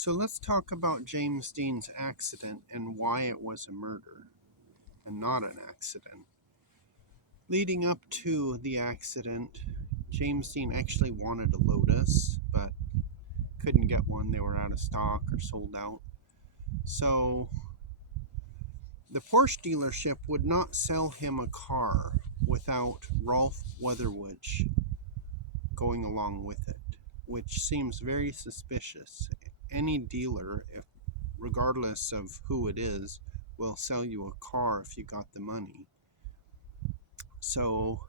So let's talk about James Dean's accident and why it was a murder and not an accident. Leading up to the accident, James Dean actually wanted a Lotus, but couldn't get one. They were out of stock or sold out. So the Porsche dealership would not sell him a car without Rolf Weatherwich going along with it, which seems very suspicious. Any dealer, regardless of who it is, will sell you a car if you got the money. So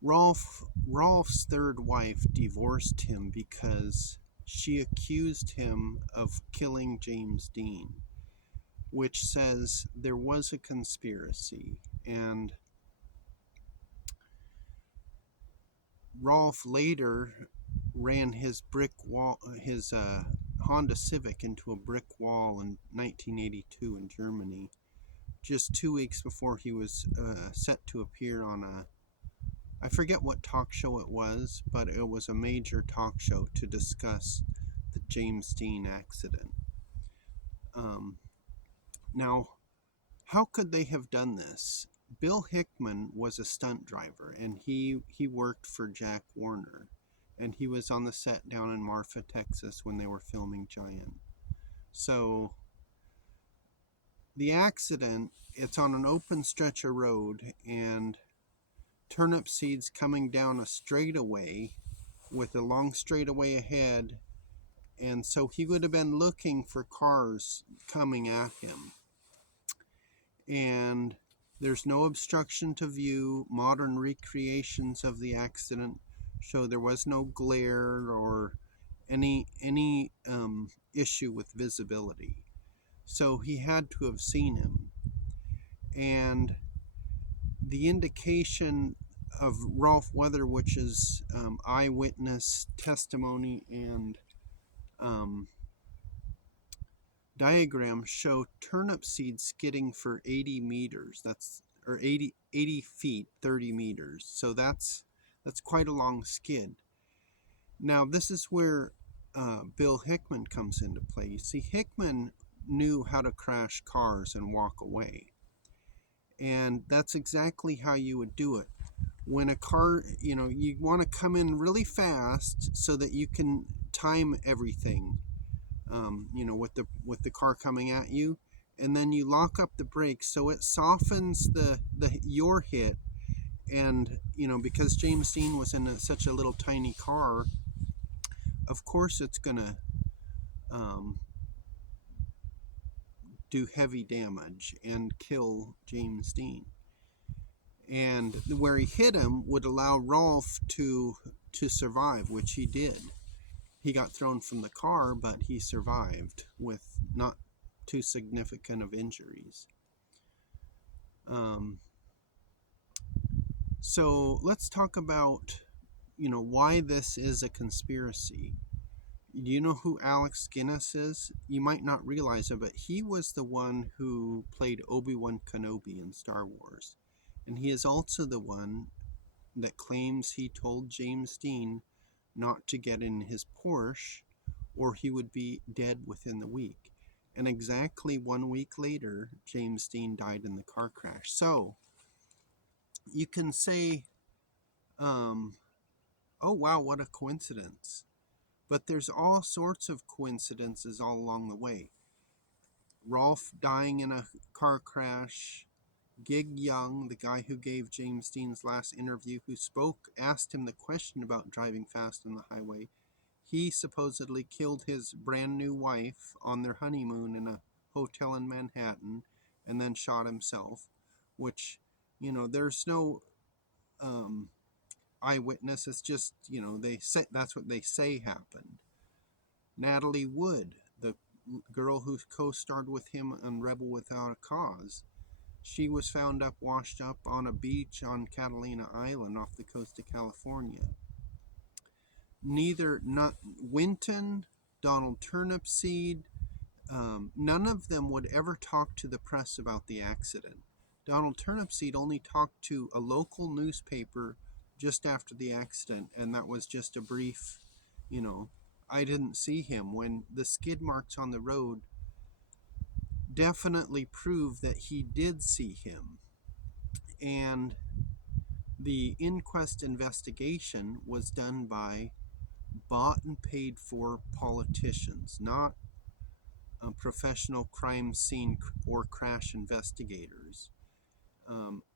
Rolf's third wife divorced him because she accused him of killing James Dean, which says there was a conspiracy. And Rolf later ran his Honda Civic into a brick wall in 1982 in Germany, just 2 weeks before he was set to appear on I forget what talk show it was, but it was a major talk show to discuss the James Dean accident. Um, Now, how could they have done this? Bill Hickman was a stunt driver, and he worked for Jack Warner, and he was on the set down in Marfa, Texas, when they were filming Giant. So the accident, it's on an open stretch of road, and turnip seeds coming down a straightaway with a long straightaway ahead, and so he would have been looking for cars coming at him. And there's no obstruction to view. Modern recreations of the accident show there was no glare or any issue with visibility. So he had to have seen him. And the indication of Rolf Weatherwich's eyewitness testimony and diagram show turnip seeds skidding for 80 meters. That's or 80 feet, 30 meters. So that's quite a long skid. Now this is where Bill Hickman comes into play. You see, Hickman knew how to crash cars and walk away. And that's exactly how you would do it. When a car, you want to come in really fast so that you can time everything, with the car coming at you, and then you lock up the brakes so it softens your hit. And because James Dean was in such a little tiny car, of course it's gonna do heavy damage and kill James Dean. And where he hit him would allow Rolf to survive, which he did. He got thrown from the car, but he survived with not too significant of injuries. So let's talk about, why this is a conspiracy. Do you know who Alex Guinness is? You might not realize it, but he was the one who played Obi-Wan Kenobi in Star Wars. And he is also the one that claims he told James Dean not to get in his Porsche or he would be dead within the week. And exactly 1 week later, James Dean died in the car crash. So you can say, oh wow, what a coincidence. But there's all sorts of coincidences all along the way. Rolf dying in a car crash. Gig Young, the guy who gave James Dean's last interview, asked him the question about driving fast on the highway. He supposedly killed his brand new wife on their honeymoon in a hotel in Manhattan and then shot himself, which, there's no eyewitness. It's just, they say that's what they say happened. Natalie Wood, the girl who co-starred with him on Rebel Without a Cause, she was found washed up on a beach on Catalina Island off the coast of California. Winton, Donald Turnipseed, none of them would ever talk to the press about the accident. Donald Turnipseed only talked to a local newspaper just after the accident, and that was just a brief, I didn't see him, when the skid marks on the road definitely prove that he did see him. And the inquest investigation was done by bought and paid for politicians, not professional crime scene or crash investigators.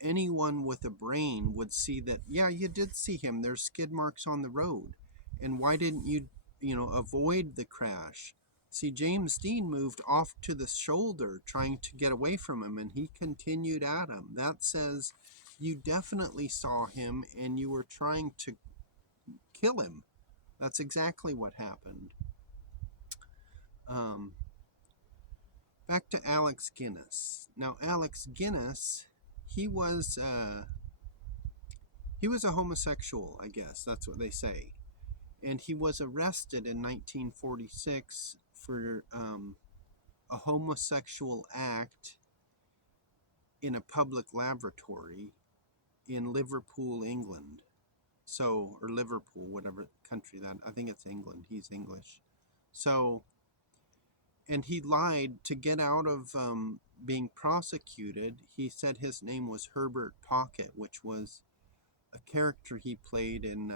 Anyone with a brain would see that, yeah, you did see him. There's skid marks on the road. And why didn't you, avoid the crash? See, James Dean moved off to the shoulder trying to get away from him, and he continued at him. That says you definitely saw him and you were trying to kill him. That's exactly what happened. Um, Back to Alex Guinness. Now, Alex Guinness, he was he was a homosexual, I guess. That's what they say. And he was arrested in 1946 for a homosexual act in a public laboratory in Liverpool, England. So, or Liverpool, whatever country that, I think it's England. He's English. So, and he lied to get out of being prosecuted. He said his name was Herbert Pocket, which was a character he played in,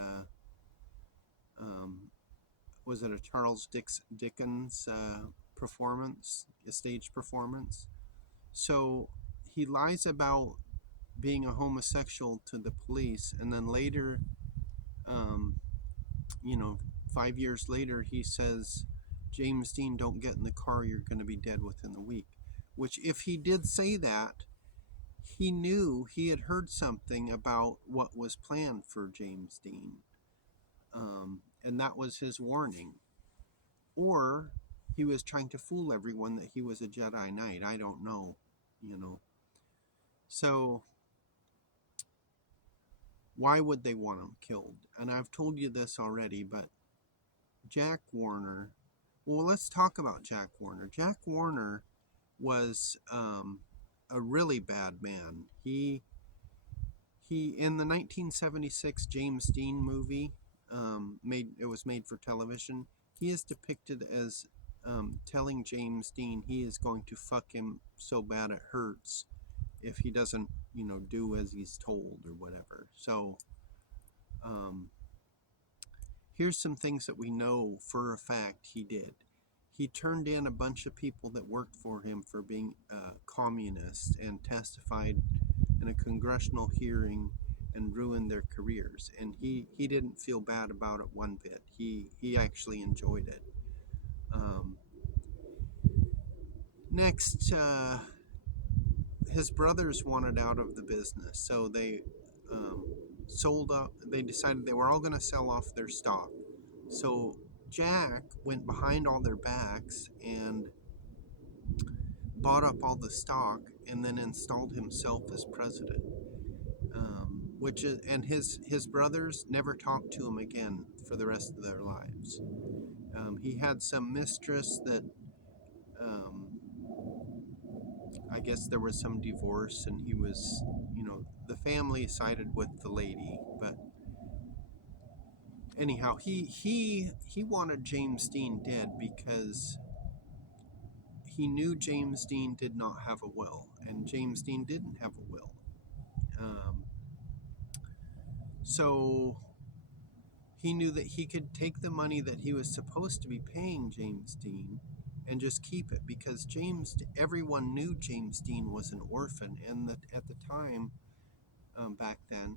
was it a Charles Dickens performance, a stage performance? So he lies about being a homosexual to the police, and then later, um, you know, 5 years later, he says, James Dean, don't get in the car, you're going to be dead within a week. Which, if he did say that, he knew, he had heard something about what was planned for James Dean. And that was his warning. Or he was trying to fool everyone that he was a Jedi Knight. I don't know, you know. So, why would they want him killed? And I've told you this already, but Jack Warner, well, let's talk about Jack Warner. Jack Warner was a really bad man. He in the 1976 James Dean movie, it was made for television. He is depicted as telling James Dean he is going to fuck him so bad it hurts if he doesn't, do as he's told or whatever. So, here's some things that we know for a fact he did. He turned in a bunch of people that worked for him for being communists and testified in a congressional hearing and ruined their careers. And he didn't feel bad about it one bit. He actually enjoyed it. Next, his brothers wanted out of the business, so they sold up. They decided they were all going to sell off their stock. So Jack went behind all their backs and bought up all the stock, and then installed himself as president. And his brothers never talked to him again for the rest of their lives. He had some mistress that, I guess there was some divorce, and he was, the family sided with the lady. But anyhow, he wanted James Dean dead because he knew James Dean did not have a will, and James Dean didn't have a will. So he knew that he could take the money that he was supposed to be paying James Dean and just keep it, because everyone knew James Dean was an orphan, and that at the time, back then,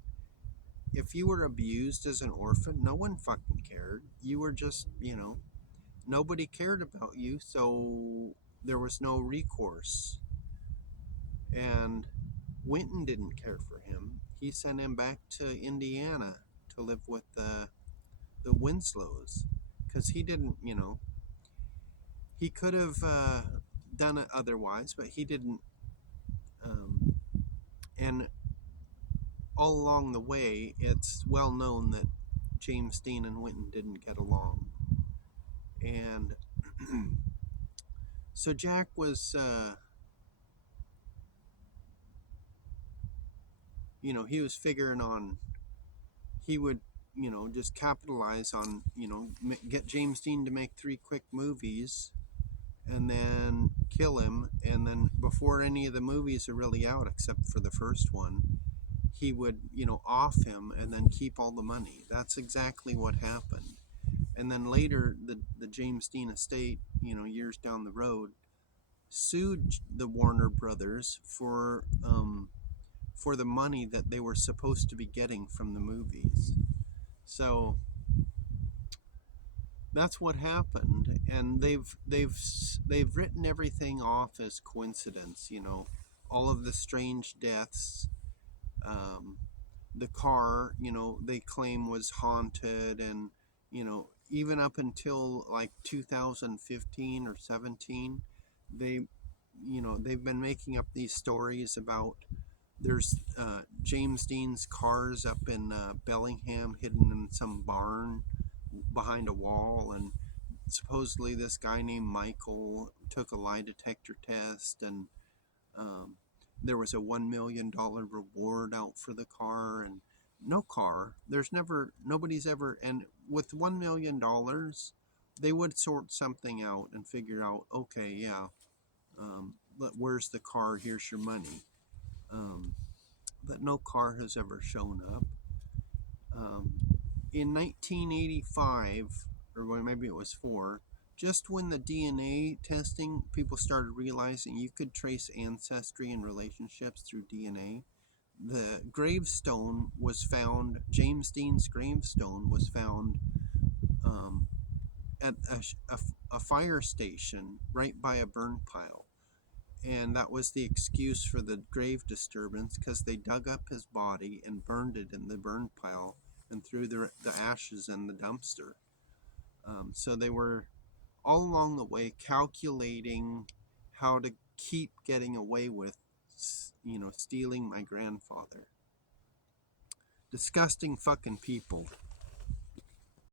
if you were abused as an orphan, no one fucking cared. You were just, nobody cared about you, so there was no recourse. And Winton didn't care for him. He sent him back to Indiana to live with the Winslows, because he didn't, he could have done it otherwise, but he didn't. And all along the way, it's well known that James Dean and Winton didn't get along. And so Jack was, he was figuring on, he would, just capitalize on, get James Dean to make 3 quick movies and then kill him. And then before any of the movies are really out, except for the first one, he would, off him and then keep all the money. That's exactly what happened. And then later, the James Dean estate, years down the road, sued the Warner Brothers for the money that they were supposed to be getting from the movies. So that's what happened, and they've written everything off as coincidence. All of the strange deaths, um, the car, they claim was haunted, and even up until like 2015 or 17, they they've been making up these stories about there's James Dean's cars up in Bellingham hidden in some barn behind a wall, and supposedly this guy named Michael took a lie detector test, and um, there was a $1 million reward out for the car. And no car, nobody's ever, and with $1 million they would sort something out and figure out, okay, yeah, where's the car, here's your money. But no car has ever shown up. um, in 1985, or maybe it was 4, just when the DNA testing, people started realizing you could trace ancestry and relationships through DNA. The gravestone was found, James Dean's gravestone was found um, at a fire station right by a burn pile. And that was the excuse for the grave disturbance, because they dug up his body and burned it in the burn pile and threw the ashes in the dumpster. So they were all along the way calculating how to keep getting away with, stealing my grandfather. Disgusting fucking people.